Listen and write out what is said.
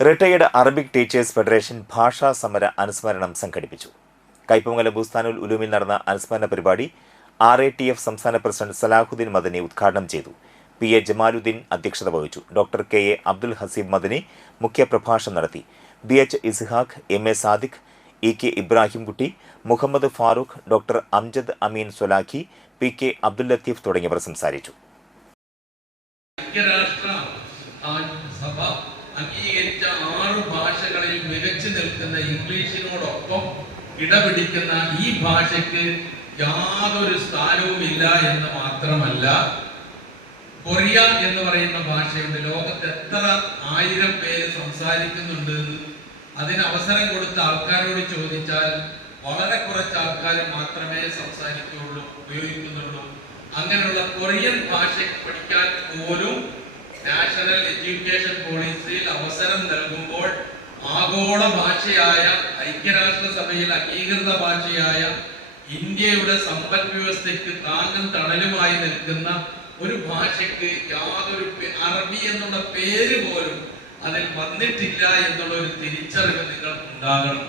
Retired Arabic teachers federation ഭാഷാ സമര അനുസ്മരണം സംഘടിപ്പിച്ചു. കയ്പമംഗലം ബുസ്താനുൽ ഉലൂമിൽ നടന്ന അനുസ്മരണ പരിപാടി RATF സംസ്ഥാന പ്രസിഡന്റ് സലാഹുദ്ദീൻ മദനി ഉദ്ഘാടനം ചെയ്തു. PA ജമാലുദ്ദീൻ അധ്യക്ഷത വഹിച്ചു. ഡോക്ടർ KA അബ്ദുൽ ഹസീബ് മദനി മുഖ്യപ്രഭാഷണം നടത്തി. BH Ishaq, MA Sadiq, EK Ibrahimkutty, Muhammad Farooq, doctor Amjad Ameen Solakhi, PK Abdul Latheef തുടങ്ങിയവർ സംസാരിച്ചു. അംഗീകരിച്ച 6 ഭാഷകളിൽ മികച്ചു നിൽക്കുന്ന ഇംഗ്ലീഷിനോടൊപ്പം ഇടപിടിക്കുന്ന ഈ ഭാഷയ്ക്ക് യാതൊരു സ്ഥാനവുമില്ല എന്ന് മാത്രമല്ല, കൊറിയ എന്ന് പറയുന്ന ഭാഷയുണ്ട്. ലോകത്ത് എത്ര 1000 പേര് സംസാരിക്കുന്നുണ്ട്. അതിന് അവസരം കൊടുത്ത ആൾക്കാരോട് ചോദിച്ചാൽ വളരെ കുറച്ച് ആൾക്കാർ മാത്രമേ സംസാരിക്കുകയുള്ളൂ, ഉപയോഗിക്കുന്നുള്ളൂ. അങ്ങനെയുള്ള കൊറിയൻ ഭാഷ പഠിക്കാൻ പോലും നാഷണൽ എഡ്യൂക്കേഷൻ പോളിസിയിൽ അവസരം നൽകുമ്പോൾ ആഗോള ഭാഷയായ, ഐക്യരാഷ്ട്രസഭയിൽ അംഗീകൃത ഭാഷയായ, ഇന്ത്യയുടെ സമ്പദ് വ്യവസ്ഥയ്ക്ക് താങ്ങും തണലുമായി നിൽക്കുന്ന ഒരു ഭാഷയ്ക്ക് യാതൊരു അറബി എന്നുള്ള പേര് പോലും അതിൽ വന്നിട്ടില്ല എന്നുള്ള ഒരു തിരിച്ചറിവ് നിങ്ങൾക്ക് ഉണ്ടാകണം.